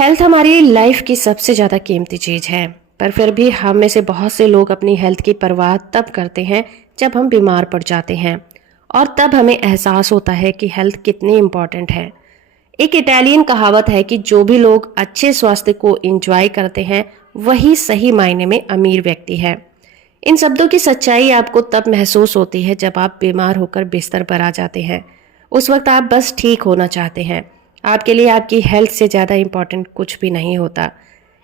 Health हमारी life की सबसे ज़्यादा कीमती चीज़ है, पर फिर भी हम में से बहुत से लोग अपनी हेल्थ की परवाह तब करते हैं जब हम बीमार पड़ जाते हैं और तब हमें एहसास होता है कि हेल्थ कितनी इम्पॉर्टेंट है। एक इटालियन कहावत है कि जो भी लोग अच्छे स्वास्थ्य को एंजॉय करते हैं वही सही मायने में अमीर व्यक्ति है। इन शब्दों की सच्चाई आपको तब महसूस होती है जब आप बीमार होकर बिस्तर पर आ जाते हैं। उस वक्त आप बस ठीक होना चाहते हैं। आपके लिए आपकी हेल्थ से ज़्यादा इम्पॉर्टेंट कुछ भी नहीं होता।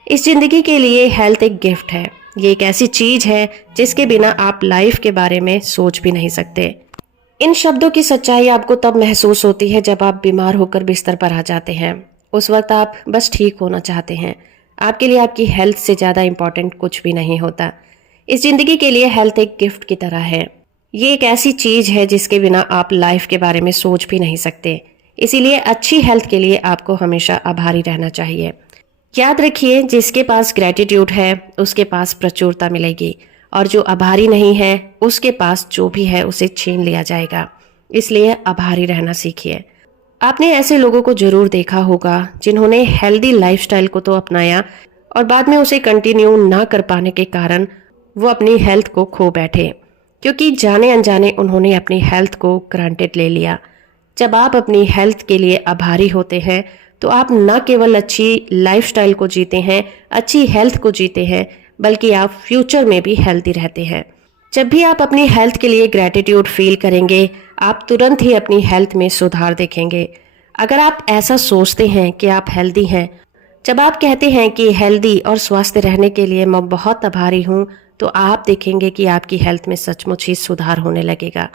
इस ज़िंदगी के लिए हेल्थ एक गिफ्ट है। ये एक ऐसी चीज़ है जिसके बिना आप लाइफ के बारे में सोच भी नहीं सकते। इन शब्दों की सच्चाई आपको तब महसूस होती है जब आप बीमार होकर बिस्तर पर आ जाते हैं। उस वक्त आप बस ठीक होना चाहते हैं। आपके लिए आपकी हेल्थ से ज़्यादा इम्पॉर्टेंट कुछ भी नहीं होता। इस ज़िंदगी के लिए हेल्थ एक गिफ्ट की तरह है। ये एक ऐसी चीज़ है जिसके बिना आप लाइफ के बारे में सोच भी नहीं सकते। इसीलिए अच्छी हेल्थ के लिए आपको हमेशा आभारी रहना चाहिए। याद रखिए, जिसके पास ग्रेटिट्यूड है उसके पास प्रचुरता मिलेगी, और जो आभारी नहीं है उसके पास जो भी है उसे छीन लिया जाएगा। इसलिए आभारी रहना सीखिए। आपने ऐसे लोगों को जरूर देखा होगा जिन्होंने हेल्दी लाइफस्टाइल को तो अपनाया और बाद में उसे कंटिन्यू ना कर पाने के कारण वो अपनी हेल्थ को खो बैठे, क्योंकि जाने अनजाने उन्होंने अपनी हेल्थ को ग्रांटेड ले लिया। जब आप अपनी हेल्थ के लिए आभारी होते हैं तो आप न केवल अच्छी लाइफस्टाइल को जीते हैं, अच्छी हेल्थ को जीते हैं, बल्कि आप फ्यूचर में भी हेल्दी रहते हैं। जब भी आप अपनी हेल्थ के लिए ग्रेटिट्यूड फील करेंगे, आप तुरंत ही अपनी हेल्थ में सुधार देखेंगे। अगर आप ऐसा सोचते हैं कि आप हेल्दी हैं, जब आप कहते हैं कि हेल्दी और स्वस्थ रहने के लिए मैं बहुत आभारी हूँ, तो आप देखेंगे कि आपकी हेल्थ में सचमुच ही सुधार होने लगेगा।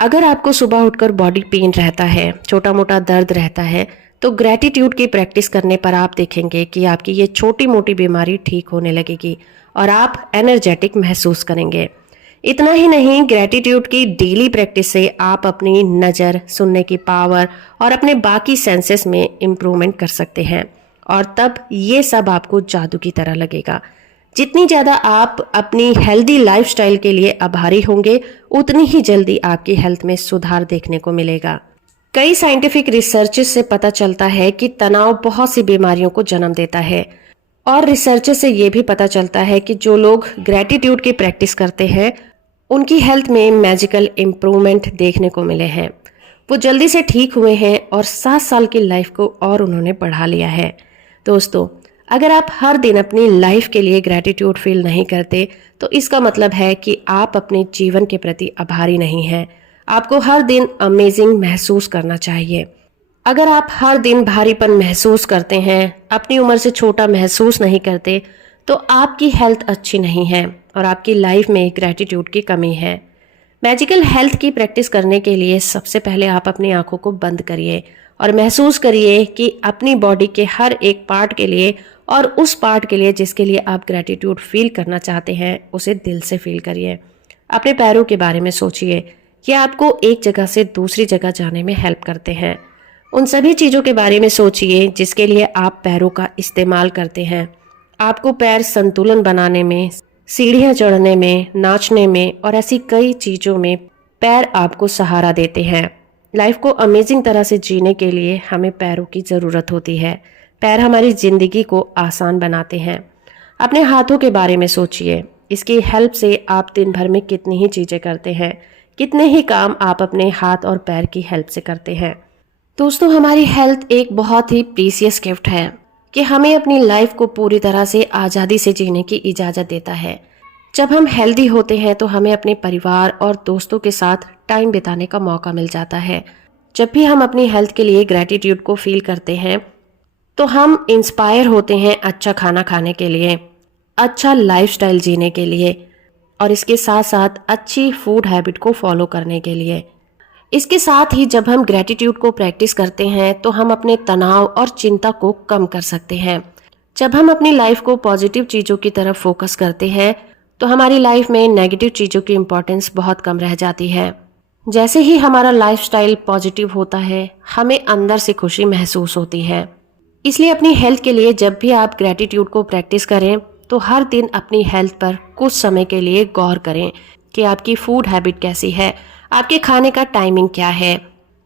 अगर आपको सुबह उठकर बॉडी पेन रहता है, छोटा मोटा दर्द रहता है, तो ग्रेटिट्यूड की प्रैक्टिस करने पर आप देखेंगे कि आपकी ये छोटी मोटी बीमारी ठीक होने लगेगी और आप एनर्जेटिक महसूस करेंगे। इतना ही नहीं, ग्रेटिट्यूड की डेली प्रैक्टिस से आप अपनी नज़र, सुनने की पावर और अपने बाकी सेंसेस में इम्प्रूवमेंट कर सकते हैं, और तब ये सब आपको जादू की तरह लगेगा। जितनी ज़्यादा आप अपनी हेल्दी लाइफस्टाइल के लिए आभारी होंगे, उतनी ही जल्दी आपकी हेल्थ में सुधार देखने को मिलेगा। कई साइंटिफिक रिसर्चेस से पता चलता है कि तनाव बहुत सी बीमारियों को जन्म देता है, और रिसर्चेस से ये भी पता चलता है कि जो लोग ग्रेटिट्यूड की प्रैक्टिस करते हैं उनकी हेल्थ में मैजिकल इम्प्रूवमेंट देखने को मिले हैं। वो जल्दी से ठीक हुए हैं और 7 साल की लाइफ को और उन्होंने बढ़ा लिया है। दोस्तों, अगर आप हर दिन अपनी लाइफ के लिए ग्रेटिट्यूड फील नहीं करते, तो इसका मतलब है कि आप अपने जीवन के प्रति आभारी नहीं हैं। आपको हर दिन अमेजिंग महसूस करना चाहिए। अगर आप हर दिन भारीपन महसूस करते हैं, अपनी उम्र से छोटा महसूस नहीं करते, तो आपकी हेल्थ अच्छी नहीं है और आपकी लाइफ में ग्रेटिट्यूड की कमी है। मैजिकल हेल्थ की प्रैक्टिस करने के लिए सबसे पहले आप अपनी आंखों को बंद करिए और महसूस करिए कि अपनी बॉडी के हर एक पार्ट के लिए और उस पार्ट के लिए जिसके लिए आप ग्रेटिट्यूड फील करना चाहते हैं, उसे दिल से फील करिए। अपने पैरों के बारे में सोचिए। ये आपको एक जगह से दूसरी जगह जाने में हेल्प करते हैं। उन सभी चीज़ों के बारे में सोचिए जिसके लिए आप पैरों का इस्तेमाल करते हैं। आपको पैर संतुलन बनाने में, सीढ़ियाँ चढ़ने में, नाचने में और ऐसी कई चीज़ों में पैर आपको सहारा देते हैं। लाइफ को अमेजिंग तरह से जीने के लिए हमें पैरों की ज़रूरत होती है। पैर हमारी ज़िंदगी को आसान बनाते हैं। अपने हाथों के बारे में सोचिए। इसकी हेल्प से आप दिन भर में कितनी ही चीज़ें करते हैं, कितने ही काम आप अपने हाथ और पैर की हेल्प से करते हैं। दोस्तों, हमारी हेल्थ एक बहुत ही प्रीसियस गिफ्ट है कि हमें अपनी लाइफ को पूरी तरह से आज़ादी से जीने की इजाज़त देता है। जब हम हेल्दी होते हैं तो हमें अपने परिवार और दोस्तों के साथ टाइम बिताने का मौका मिल जाता है। जब भी हम अपनी हेल्थ के लिए ग्रेटिट्यूड को फील करते हैं तो हम इंस्पायर होते हैं अच्छा खाना खाने के लिए, अच्छा लाइफस्टाइल जीने के लिए, और इसके साथ साथ अच्छी फूड हैबिट को फॉलो करने के लिए। इसके साथ ही जब हम ग्रेटिट्यूड को प्रैक्टिस करते हैं तो हम अपने तनाव और चिंता को कम कर सकते हैं। जब हम अपनी लाइफ को पॉजिटिव चीज़ों की तरफ फोकस करते हैं तो हमारी लाइफ में नेगेटिव चीज़ों की इम्पोर्टेंस बहुत कम रह जाती है। जैसे ही हमारा लाइफस्टाइल पॉजिटिव होता है, हमें अंदर से खुशी महसूस होती है। इसलिए अपनी हेल्थ के लिए जब भी आप ग्रेटिट्यूड को प्रैक्टिस करें तो हर दिन अपनी हेल्थ पर कुछ समय के लिए गौर करें कि आपकी फूड हैबिट कैसी है, आपके खाने का टाइमिंग क्या है।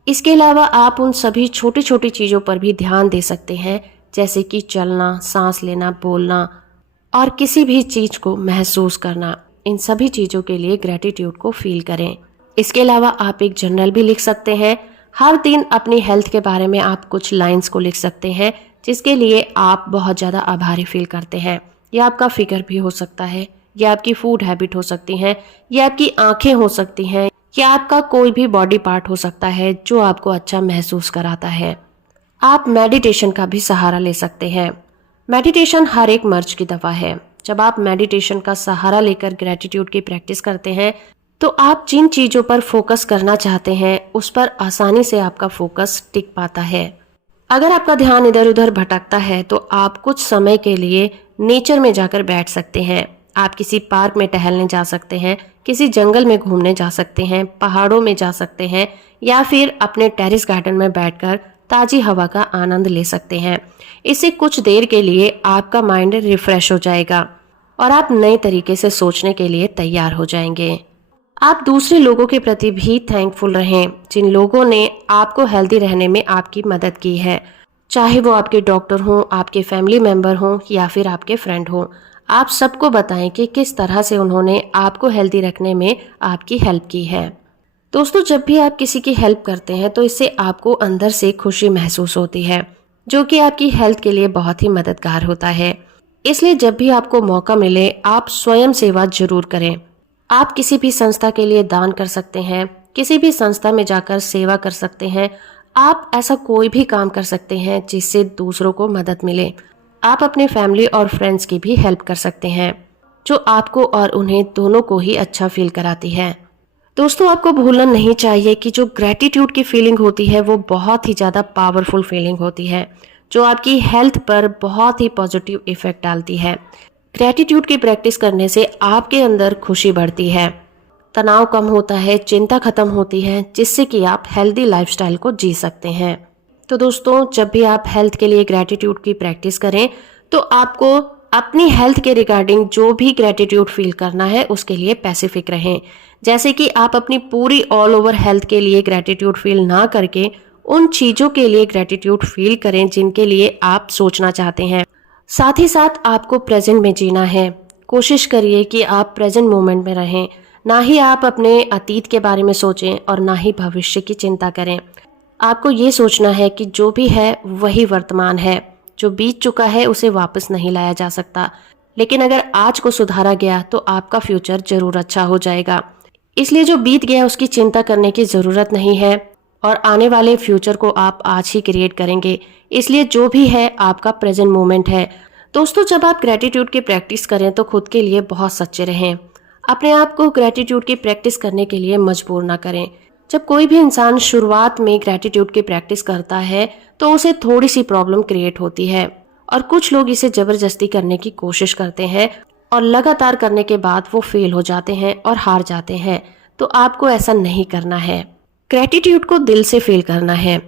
इसके अलावा आप उन सभी छोटी छोटी चीज़ों पर भी ध्यान दे सकते हैं जैसे कि चलना, सांस लेना, बोलना और किसी भी चीज को महसूस करना। इन सभी चीजों के लिए ग्रेटिट्यूड को फील करें। इसके अलावा आप एक जर्नल भी लिख सकते हैं। हर दिन अपनी हेल्थ के बारे में आप कुछ लाइंस को लिख सकते हैं जिसके लिए आप बहुत ज़्यादा आभारी फील करते हैं। यह आपका फिगर भी हो सकता है, यह आपकी फूड हैबिट हो सकती हैं, यह आपकी आंखें हो सकती हैं, या आपका कोई भी बॉडी पार्ट हो सकता है जो आपको अच्छा महसूस कराता है। आप मेडिटेशन का भी सहारा ले सकते हैं। मेडिटेशन हर एक मर्ज की दवा है। जब आप मेडिटेशन का सहारा लेकर ग्रेटिट्यूड की प्रैक्टिस करते हैं तो आप जिन चीज़ों पर फोकस करना चाहते हैं उस पर आसानी से आपका फोकस टिक पाता है। अगर आपका ध्यान इधर उधर भटकता है तो आप कुछ समय के लिए नेचर में जाकर बैठ सकते हैं। आप किसी पार्क में टहलने जा सकते हैं, किसी जंगल में घूमने जा सकते हैं, पहाड़ों में जा सकते हैं, या फिर अपने टेरेस गार्डन में बैठकर ताज़ी हवा का आनंद ले सकते हैं। इससे कुछ देर के लिए आपका माइंड रिफ्रेश हो जाएगा और आप नए तरीके से सोचने के लिए तैयार हो जाएंगे। आप दूसरे लोगों के प्रति भी थैंकफुल रहें जिन लोगों ने आपको हेल्दी रहने में आपकी मदद की है, चाहे वो आपके डॉक्टर हों, आपके फैमिली मेंबर हों या फिर आपके फ्रेंड हों। आप सबको बताएं कि किस तरह से उन्होंने आपको हेल्दी रखने में आपकी हेल्प की है। दोस्तों, जब भी आप किसी की हेल्प करते हैं तो इससे आपको अंदर से खुशी महसूस होती है जो कि आपकी हेल्थ के लिए बहुत ही मददगार होता है। इसलिए जब भी आपको मौका मिले आप स्वयं सेवा जरूर करें। आप किसी भी संस्था के लिए दान कर सकते हैं, किसी भी संस्था में जाकर सेवा कर सकते हैं। आप ऐसा कोई भी काम कर सकते हैं जिससे दूसरों को मदद मिले। आप अपने फैमिली और फ्रेंड्स की भी हेल्प कर सकते हैं जो आपको और उन्हें दोनों को ही अच्छा फील कराती है। दोस्तों, आपको भूलना नहीं चाहिए कि जो ग्रेटिट्यूड की फीलिंग होती है वो बहुत ही ज़्यादा पावरफुल फीलिंग होती है जो आपकी हेल्थ पर बहुत ही पॉजिटिव इफेक्ट डालती है। ग्रेटिट्यूड की प्रैक्टिस करने से आपके अंदर खुशी बढ़ती है, तनाव कम होता है, चिंता खत्म होती है, जिससे कि आप हेल्दी लाइफस्टाइल को जी सकते हैं। तो दोस्तों, जब भी आप हेल्थ के लिए ग्रेटिट्यूड की प्रैक्टिस करें तो आपको अपनी हेल्थ के रिगार्डिंग जो भी ग्रेटिट्यूड फील करना है उसके लिए पैसिफिक रहें। जैसे कि आप अपनी पूरी ऑल ओवर हेल्थ के लिए ग्रेटिट्यूड फील ना करके उन चीज़ों के लिए ग्रेटिट्यूड फील करें जिनके लिए आप सोचना चाहते हैं। साथ ही साथ आपको प्रेजेंट में जीना है। कोशिश करिए कि आप प्रेजेंट मोमेंट में रहें, ना ही आप अपने अतीत के बारे में सोचें और ना ही भविष्य की चिंता करें। आपको ये सोचना है कि जो भी है वही वर्तमान है। जो बीत चुका है उसे वापस नहीं लाया जा सकता, लेकिन अगर आज को सुधारा गया तो आपका फ्यूचर जरूर अच्छा हो जाएगा। इसलिए जो बीत गया उसकी चिंता करने की ज़रूरत नहीं है और आने वाले फ्यूचर को आप आज ही क्रिएट करेंगे। इसलिए जो भी है आपका प्रेजेंट मोमेंट है। दोस्तों, जब आप ग्रेटिट्यूड की प्रैक्टिस करें तो खुद के लिए बहुत सच्चे रहें। अपने आप को ग्रेटिट्यूड की प्रैक्टिस करने के लिए मजबूर ना करें। जब कोई भी इंसान शुरुआत में ग्रेटिट्यूड की प्रैक्टिस करता है तो उसे थोड़ी सी प्रॉब्लम क्रिएट होती है और कुछ लोग इसे जबरदस्ती करने की कोशिश करते हैं और लगातार करने के बाद वो फेल हो जाते हैं और हार जाते हैं। तो आपको ऐसा नहीं करना है। ग्रेटिट्यूड को दिल से फील करना है।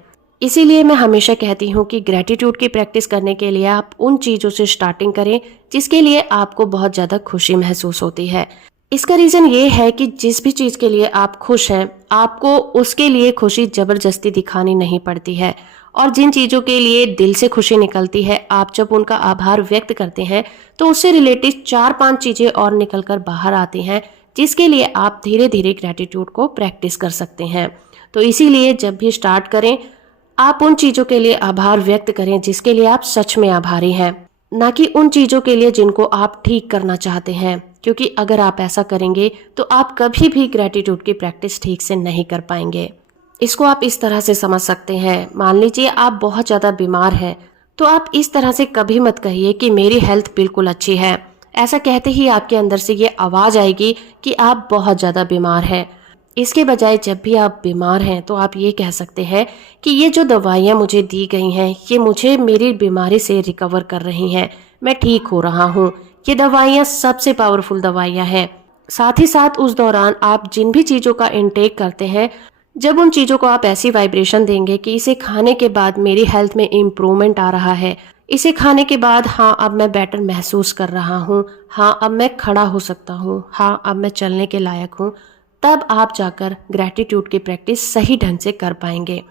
इसीलिए मैं हमेशा कहती हूँ कि ग्रेटिट्यूड की प्रैक्टिस करने के लिए आप उन चीज़ों से स्टार्टिंग करें जिसके लिए आपको बहुत ज़्यादा खुशी महसूस होती है। इसका रीज़न ये है कि जिस भी चीज़ के लिए आप खुश हैं आपको उसके लिए खुशी ज़बरदस्ती दिखानी नहीं पड़ती है। और जिन चीज़ों के लिए दिल से खुशी निकलती है आप जब उनका आभार व्यक्त करते हैं तो उससे रिलेटेड 4-5 चीज़ें और निकल कर बाहर आती हैं जिसके लिए आप धीरे धीरे ग्रेटिट्यूड को प्रैक्टिस कर सकते हैं। तो इसीलिए जब भी स्टार्ट करें आप उन चीज़ों के लिए आभार व्यक्त करें जिसके लिए आप सच में आभारी हैं, ना कि उन चीज़ों के लिए जिनको आप ठीक करना चाहते हैं। क्योंकि अगर आप ऐसा करेंगे तो आप कभी भी ग्रेटिट्यूड की प्रैक्टिस ठीक से नहीं कर पाएंगे। इसको आप इस तरह से समझ सकते हैं, मान लीजिए आप बहुत ज़्यादा बीमार हैं तो आप इस तरह से कभी मत कहिए कि मेरी हेल्थ बिल्कुल अच्छी है। ऐसा कहते ही आपके अंदर से ये आवाज़ आएगी कि आप बहुत ज़्यादा बीमार हैं। इसके बजाय जब भी आप बीमार हैं तो आप ये कह सकते हैं कि ये जो दवाइयाँ मुझे दी गई हैं ये मुझे मेरी बीमारी से रिकवर कर रही हैं, मैं ठीक हो रहा हूँ। ये दवाइयाँ सबसे पावरफुल दवाइयाँ हैं। साथ ही साथ उस दौरान आप जिन भी चीज़ों का इंटेक करते हैं, जब उन चीज़ों को आप ऐसी वाइब्रेशन देंगे कि इसे खाने के बाद मेरी हेल्थ में इम्प्रूवमेंट आ रहा है, इसे खाने के बाद हाँ अब मैं बेटर महसूस कर रहा हूँ, हाँ अब मैं खड़ा हो सकता हूँ, हाँ अब मैं चलने के लायक हूँ, तब आप जाकर ग्रेटिट्यूड की प्रैक्टिस सही ढंग से कर पाएंगे।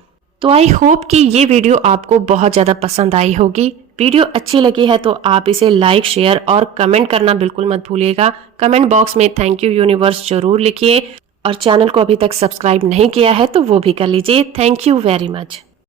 तो आई होप कि ये वीडियो आपको बहुत ज़्यादा पसंद आई होगी। वीडियो अच्छी लगी है तो आप इसे लाइक, शेयर और कमेंट करना बिल्कुल मत भूलिएगा। कमेंट बॉक्स में थैंक यू यूनिवर्स जरूर लिखिए और चैनल को अभी तक सब्सक्राइब नहीं किया है तो वो भी कर लीजिए। Thank you very much.